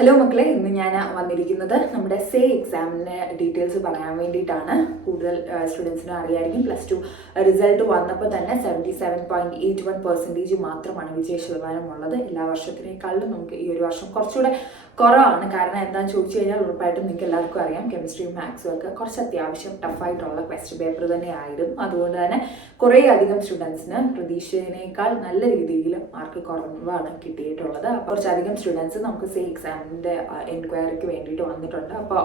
Hello മക്കളെ, ഇന്ന് ഞാൻ വന്നിരിക്കുന്നത് നമ്മുടെ സേ എക്സാമിൻ്റെ ഡീറ്റെയിൽസ് പറയാൻ വേണ്ടിയിട്ടാണ്. കൂടുതൽ സ്റ്റുഡൻസിനും അറിയായിരിക്കും, +2 റിസൾട്ട് വന്നപ്പോൾ തന്നെ 77.81% മാത്രമാണ് വിജയ ശതമാനമുള്ളത്. എല്ലാ വർഷത്തിനേക്കാളും നമുക്ക് ഈ ഒരു വർഷം കുറച്ചുകൂടെ കുറവാണ്. കാരണം എന്താണെന്ന് ചോദിച്ചു കഴിഞ്ഞാൽ ഉറപ്പായിട്ടും നിങ്ങൾക്ക് എല്ലാവർക്കും അറിയാം, കെമിസ്ട്രിയും മാത്സും ഒക്കെ കുറച്ച് അത്യാവശ്യം ടഫായിട്ടുള്ള ക്വസ്റ്റ്യൻ പേപ്പർ തന്നെയായിരുന്നു. അതുകൊണ്ട് തന്നെ കുറേ അധികം സ്റ്റുഡൻസിന് പ്രതീക്ഷയിനേക്കാൾ നല്ല രീതിയിൽ മാർക്ക് കുറവാണ് കിട്ടിയിട്ടുള്ളത്. അപ്പോൾ കുറച്ചധികം സ്റ്റുഡൻസ് നമുക്ക് സേ എക്സാമിൻ്റെ എൻക്വയറിക്ക് വേണ്ടിയിട്ട് വന്നിട്ടുണ്ട്. അപ്പോൾ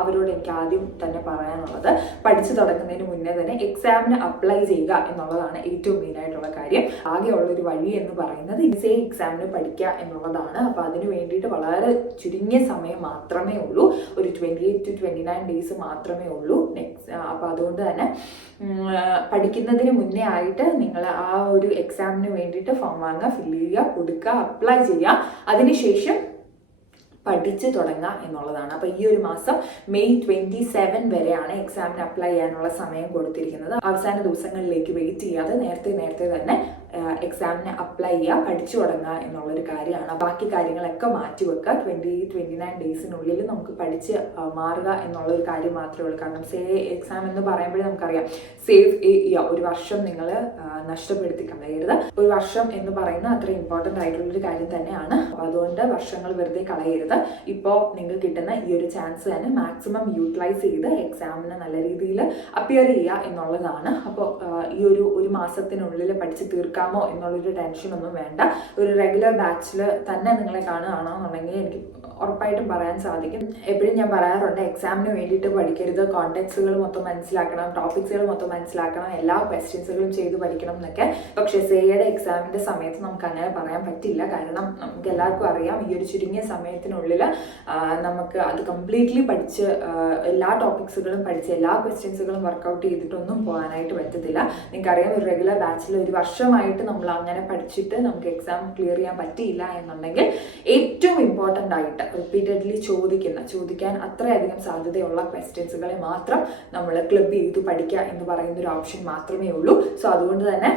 അവരോട് എനിക്ക് ആദ്യം തന്നെ പറയാനുള്ളത്, പഠിച്ചു തുടങ്ങുന്നതിന് മുന്നേ തന്നെ എക്സാമിന് അപ്ലൈ ചെയ്യുക എന്നുള്ളതാണ് ഏറ്റവും മെയിനായിട്ടുള്ള കാര്യം. ആകെയുള്ളൊരു വഴി എന്ന് പറയുന്നത് സേ എക്സാമിന് പഠിക്കുക എന്നുള്ളതാണ്. അപ്പോൾ അതിന് വേണ്ടിയിട്ട് വളരെ ചുരുങ്ങിയ സമയം മാത്രമേ ഉള്ളൂ, ഒരു 28 to 29 ഡേയ്സ് മാത്രമേ ഉള്ളൂ. അപ്പോൾ അതുകൊണ്ട് തന്നെ പഠിക്കുന്നതിന് മുന്നേ ആയിട്ട് നിങ്ങൾ ആ ഒരു എക്സാമിന് വേണ്ടിയിട്ട് ഫോം വാങ്ങുക, ഫില്ല് ചെയ്യുക, കൊടുക്കുക, അപ്ലൈ ചെയ്യുക. അതിനുശേഷം പഠിച്ച് തുടങ്ങുക എന്നുള്ളതാണ്. അപ്പോൾ ഈ ഒരു മാസം May 27 വരെയാണ് എക്സാമിന് അപ്ലൈ ചെയ്യാനുള്ള സമയം കൊടുത്തിരിക്കുന്നത്. അവസാന ദിവസങ്ങളിലേക്ക് വെയിറ്റ് ചെയ്യാതെ നേരത്തെ തന്നെ എക്സാമിന് അപ്ലൈ ചെയ്യുക, പഠിച്ചു തുടങ്ങുക എന്നുള്ളൊരു കാര്യമാണ്. ബാക്കി കാര്യങ്ങളൊക്കെ മാറ്റിവെക്കുക. 29 ഡേയ്സിനുള്ളിൽ നമുക്ക് പഠിച്ച് മാറുക എന്നുള്ളൊരു കാര്യം മാത്രമേ ഉള്ളൂ. കാരണം സേ എക്സാം എന്ന് പറയുമ്പോഴേ നമുക്കറിയാം, സേവ് ചെയ്യുക, ഒരു വർഷം നിങ്ങൾ നഷ്ടപ്പെടുത്തി കളയരുത്. ഒരു വർഷം എന്ന് പറയുന്നത് അത്ര ഇമ്പോർട്ടൻ്റ് ആയിട്ടുള്ളൊരു കാര്യം തന്നെയാണ്. അതുകൊണ്ട് വർഷങ്ങൾ വെറുതെ കളയരുത്. ഇപ്പോൾ നിങ്ങൾക്ക് കിട്ടുന്ന ഈ ഒരു ചാൻസ് തന്നെ മാക്സിമം യൂട്ടിലൈസ് ചെയ്ത് എക്സാമിന് നല്ല രീതിയിൽ അപ്പിയർ ചെയ്യുക എന്നുള്ളതാണ്. അപ്പോൾ ഈ ഒരു മാസത്തിനുള്ളിൽ പഠിച്ച് തീർക്കാമോ എന്നുള്ളൊരു ടെൻഷനൊന്നും വേണ്ട. ഒരു റെഗുലർ ബാച്ചിൽ തന്നെ നിങ്ങളെ കാണുകയാണെന്നുണ്ടെങ്കിൽ എനിക്ക് ഉറപ്പായിട്ടും പറയാൻ സാധിക്കും. എപ്പോഴും ഞാൻ പറയാറുണ്ട്, എക്സാമിന് വേണ്ടിയിട്ട് പഠിക്കരുത്, കോണ്ടെക്സ്റ്റുകൾ മൊത്തം മനസ്സിലാക്കണം, ടോപ്പിക്സുകൾ മൊത്തം മനസ്സിലാക്കണം, എല്ലാ ക്വസ്റ്റ്യൻസുകളും ചെയ്ത് പഠിക്കണം എന്നൊക്കെ. പക്ഷേ സേയുടെ എക്സാമിൻ്റെ സമയത്ത് നമുക്ക് അങ്ങനെ പറയാൻ പറ്റില്ല. കാരണം നമുക്ക് എല്ലാവർക്കും അറിയാം, ഈ ഒരു ചുരുങ്ങിയ സമയത്തിനുള്ളിൽ നമുക്ക് അത് കംപ്ലീറ്റ്ലി പഠിച്ച് എല്ലാ ടോപ്പിക്സുകളും പഠിച്ച് എല്ലാ ക്വസ്റ്റ്യൻസുകളും വർക്കൗട്ട് ചെയ്തിട്ടൊന്നും പോകാനായിട്ട് പറ്റത്തില്ല. നിങ്ങൾക്കറിയാം, ഒരു റെഗുലർ ബാച്ചിൽ ഒരു വർഷമായിട്ട് നമ്മൾ അങ്ങനെ പഠിച്ചിട്ട് നമുക്ക് എക്സാം ക്ലിയർ ചെയ്യാൻ പറ്റിയില്ല എന്നുണ്ടെങ്കിൽ ഏറ്റവും ഇമ്പോർട്ടൻ്റ് ആയിട്ട് റിപ്പീറ്റഡ്ലി ചോദിക്കാൻ അത്രയധികം സാധ്യതയുള്ള ക്വസ്റ്റ്യൻസുകളെ മാത്രം നമ്മൾ ക്ലബ് ചെയ്ത് പഠിക്കുക എന്ന് പറയുന്ന ഒരു ഓപ്ഷൻ മാത്രമേ ഉള്ളൂ. സോ അതുകൊണ്ട് തന്നെ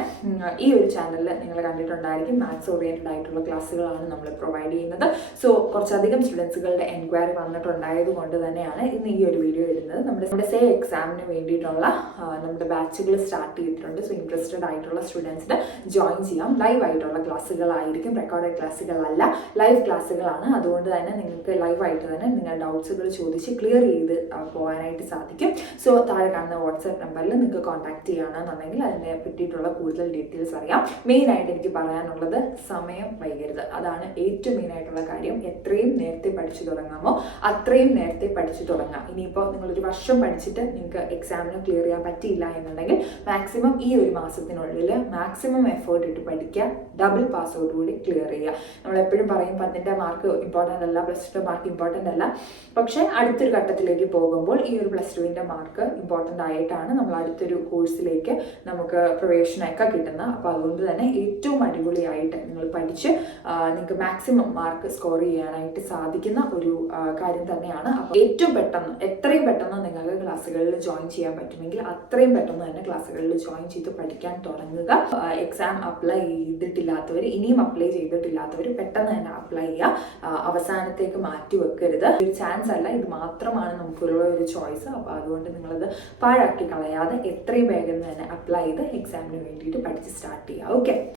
ഈ ഒരു ചാനലിൽ നിങ്ങൾ കണ്ടിട്ടുണ്ടായിരിക്കും, മാത്സ് ഓറിയൻറ്റഡ് ആയിട്ടുള്ള ക്ലാസ്സുകളാണ് നമ്മൾ പ്രൊവൈഡ് ചെയ്യുന്നത്. സോ കുറച്ചധികം സ്റ്റുഡൻസുകളുടെ എൻക്വയറി വന്നിട്ടുണ്ടായത് കൊണ്ട് തന്നെയാണ് ഇന്ന് ഈ ഒരു വീഡിയോ ഇടുന്നത്. നമ്മുടെ സേ എക്സാമിന് വേണ്ടിയിട്ടുള്ള നമ്മുടെ ബാച്ചുകൾ സ്റ്റാർട്ട് ചെയ്തിട്ടുണ്ട്. സോ ഇൻട്രസ്റ്റഡ് ആയിട്ടുള്ള സ്റ്റുഡൻസിന് ജോയിൻ ചെയ്യാം. ലൈവ് ആയിട്ടുള്ള ക്ലാസ്സുകളായിരിക്കും, റെക്കോർഡഡ് ക്ലാസ്സുകളല്ല, ലൈവ് ക്ലാസ്സുകളാണ്. അതുകൊണ്ട് തന്നെ നിങ്ങൾക്ക് ലൈവായിട്ട് തന്നെ നിങ്ങളുടെ ഡൗട്ട്സുകൾ ചോദിച്ച് ക്ലിയർ ചെയ്ത് പോകാനായിട്ട് സാധിക്കും. സോ താഴെ കാണുന്ന വാട്സാപ്പ് നമ്പറിൽ നിങ്ങൾക്ക് കോൺടാക്ട് ചെയ്യുകയാണെന്നുണ്ടെങ്കിൽ അതിനെ പറ്റിയിട്ടുള്ള കൂടുതൽ ഡീറ്റെയിൽസ് അറിയാം. മെയിനായിട്ട് എനിക്ക് പറയാനുള്ളത്, സമയം വൈകരുത്. അതാണ് ഏറ്റവും മെയിനായിട്ടുള്ള കാര്യം. എത്രയും നേരത്തെ പഠിച്ചു തുടങ്ങാമോ അത്രയും നേരത്തെ പഠിച്ചു തുടങ്ങാം. ഇനിയിപ്പോൾ നിങ്ങളൊരു വർഷം പഠിച്ചിട്ട് നിങ്ങൾക്ക് എക്സാമിന് ക്ലിയർ ചെയ്യാൻ പറ്റിയില്ല എന്നുണ്ടെങ്കിൽ മാക്സിമം ഈ ഒരു മാസത്തിനുള്ളിൽ മാക്സിമം എഫേർട്ട് ഇട്ട് പഠിക്കുക, ഡബിൾ പാസ്ഔട്ട് കൂടി ക്ലിയർ ചെയ്യുക. നമ്മളെപ്പോഴും പറയും 10ന്റെ മാർക്ക് ഇമ്പോർട്ടൻ്റ് അല്ല, +2 മാർക്ക് ഇമ്പോർട്ടൻ്റ് അല്ല. പക്ഷേ അടുത്തൊരു ഘട്ടത്തിലേക്ക് പോകുമ്പോൾ ഈ ഒരു +2ന്റെ മാർക്ക് ഇമ്പോർട്ടൻ്റ് ആയിട്ടാണ് നമ്മൾ അടുത്തൊരു കോഴ്സിലേക്ക് നമുക്ക് പ്രവേശനമൊക്കെ കിട്ടുന്നത്. അപ്പോൾ അതുകൊണ്ട് തന്നെ ഏറ്റവും അടിപൊളിയായിട്ട് നിങ്ങൾ പഠിച്ച് നിങ്ങൾക്ക് മാക്സിമം മാർക്ക് സ്കോർ ചെയ്യാനായിട്ട് സാധിക്കുന്ന ഒരു കാര്യം തന്നെയാണ്. അപ്പോൾ ഏറ്റവും പെട്ടെന്ന്, എത്രയും പെട്ടെന്ന് നിങ്ങൾക്ക് ക്ലാസ്സുകളിൽ ജോയിൻ ചെയ്യാൻ പറ്റുമെങ്കിൽ അത്രയും പെട്ടെന്ന് തന്നെ ക്ലാസ്സുകളിൽ ജോയിൻ ചെയ്ത് പഠിക്കാൻ തുടങ്ങുക. എക്സാം അപ്ലൈ ചെയ്തിട്ടില്ലാത്തവർ, ഇനിയും അപ്ലൈ ചെയ്തിട്ടില്ലാത്തവർ പെട്ടെന്ന് തന്നെ അപ്ലൈ ചെയ്യുക. അവസാനത്തേക്ക് മാറ്റി വെക്കരുത്. ഒരു ചാൻസ് അല്ല, ഇത് മാത്രമാണ് നമുക്കുള്ള ഒരു ചോയ്സ്. അപ്പോൾ അതുകൊണ്ട് നിങ്ങളത് പാഴാക്കി കളയാതെ എത്രയും വേഗം തന്നെ അപ്ലൈ ചെയ്ത് എക്സാമിന് വേണ്ടിയിട്ട് പഠിച്ച് സ്റ്റാർട്ട് ചെയ്യുക. ഓക്കെ.